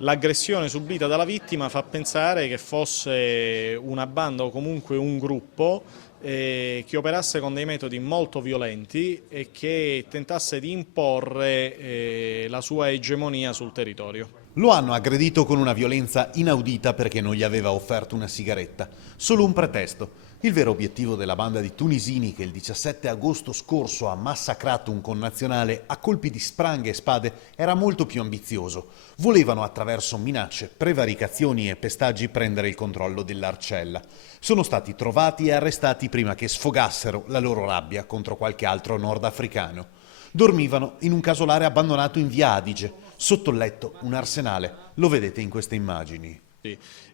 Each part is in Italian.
L'aggressione subita dalla vittima fa pensare che fosse una banda o comunque un gruppo che operasse con dei metodi molto violenti e che tentasse di imporre la sua egemonia sul territorio. Lo hanno aggredito con una violenza inaudita perché non gli aveva offerto una sigaretta. Solo un pretesto. Il vero obiettivo della banda di tunisini che il 17 agosto scorso ha massacrato un connazionale a colpi di spranghe e spade era molto più ambizioso. Volevano attraverso minacce, prevaricazioni e pestaggi prendere il controllo dell'Arcella. Sono stati trovati e arrestati prima che sfogassero la loro rabbia contro qualche altro nordafricano. Dormivano in un casolare abbandonato in via Adige, sotto il letto un arsenale. Lo vedete in queste immagini.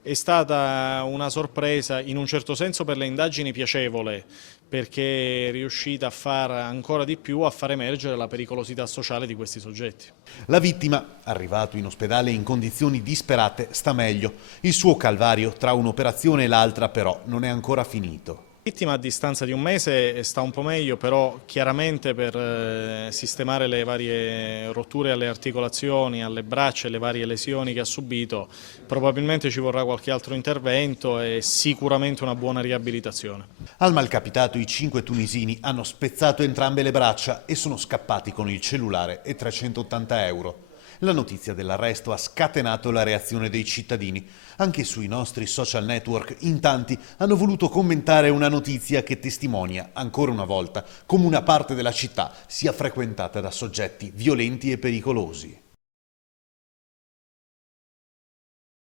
È stata una sorpresa, in un certo senso per le indagini piacevole, perché è riuscita a far ancora di più a far emergere la pericolosità sociale di questi soggetti. La vittima, arrivato in ospedale in condizioni disperate, sta meglio. Il suo calvario tra un'operazione e l'altra però non è ancora finito. La vittima a distanza di un mese sta un po' meglio, però chiaramente per sistemare le varie rotture alle articolazioni, alle braccia e le varie lesioni che ha subito, probabilmente ci vorrà qualche altro intervento e sicuramente una buona riabilitazione. Al malcapitato i 5 tunisini hanno spezzato entrambe le braccia e sono scappati con il cellulare e 380 euro. La notizia dell'arresto ha scatenato la reazione dei cittadini. Anche sui nostri social network in tanti hanno voluto commentare una notizia che testimonia, ancora una volta, come una parte della città sia frequentata da soggetti violenti e pericolosi.